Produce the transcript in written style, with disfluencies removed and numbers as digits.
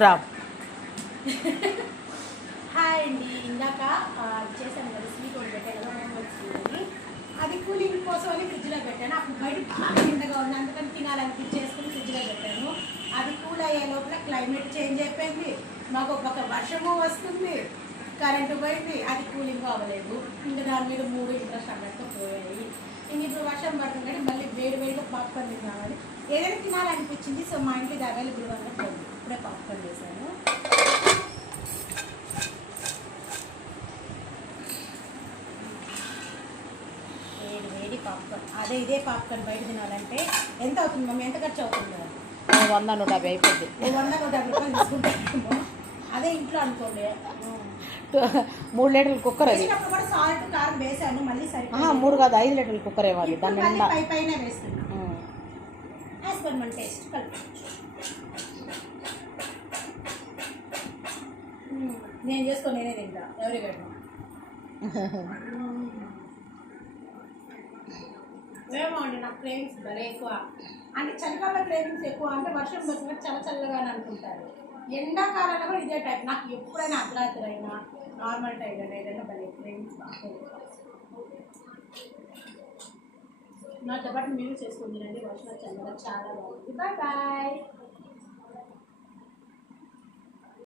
రా హాయ్ అండి. ఇందాక చేశాను కదా స్వీట్ ఒకటి పెట్టాను వచ్చిందని, అది కూలింగ్ కోసం అని ఫ్రిడ్జ్లో పెట్టాను. అప్పుడు బయట బాగా ఎండగా ఉంది, అందుకని తినాలనిపించేసుకుని ఫ్రిడ్జ్లో పెట్టాను. అది కూల్ అయ్యే లోపల క్లైమేట్ చేంజ్ అయిపోయింది, మాకు ఒక వర్షము వస్తుంది, కరెంటు పోయింది, అది కూలింగ్ అవ్వలేదు. ఇంకా దాని మీద మూడు ఇంట్రెస్ట్ అన్నట్టు పోయాయి. ఇంక ఇప్పుడు వర్షం పడుతుంది కానీ మళ్ళీ వేడిగా పాప్కార్న్ తినాలని ఏదైనా తినాలనిపించింది. సో మా ఇంటికి అవైలబుల్గా ఉన్నట్టు ఇప్పుడే పాప్కార్న్ చేశాను. వేడి పాప్కార్న్, అదే ఇదే పాప్కార్న్ బయట తినాలంటే ఎంత అవుతుంది మమ్మీ? ఎంత ఖర్చు అవుతుంది? 100-150 అయిపోద్ది. 100-150 రూపాయలు తీసుకుంటాము. అదే ఇంట్లో అనుకోండి 3 లీటర్ల కుక్కర్ అది. కూడా సాల్ట్ కారం వేసాను, మళ్ళీ సరిగ్గా 3 కాదు 5 లీటర్ల కుక్కర్ ఇవ్వాలి. దాని నిండా పైన వేస్తున్నాను. యాజ్ పర్ మన టేస్ట్ కలుపుకోవచ్చు. నేను చేసుకో, నేనే తింటా, ఎవరి గడ్డ ఏమో అండి. నాకు క్రేవింగ్స్ భలే ఎక్కువ. అంటే చలికాలంలో క్రేవింగ్స్ ఎక్కువ, అంటే వర్షం పడుతున్నట్టు చల్ల చల్లగానే అనుకుంటారు. ఎండాకాలంలో కూడా ఇదే టైప్. నాకు ఎప్పుడైనా అర్ధరాత్రి అయినా నార్మల్ టైంలో ఏదైనా భలే క్రేవింగ్స్ బాగా. నాతో పాటు మీరు చేసుకుంటానండి. వర్షం చల్లగా చాలా బాగుంది. Bye bye.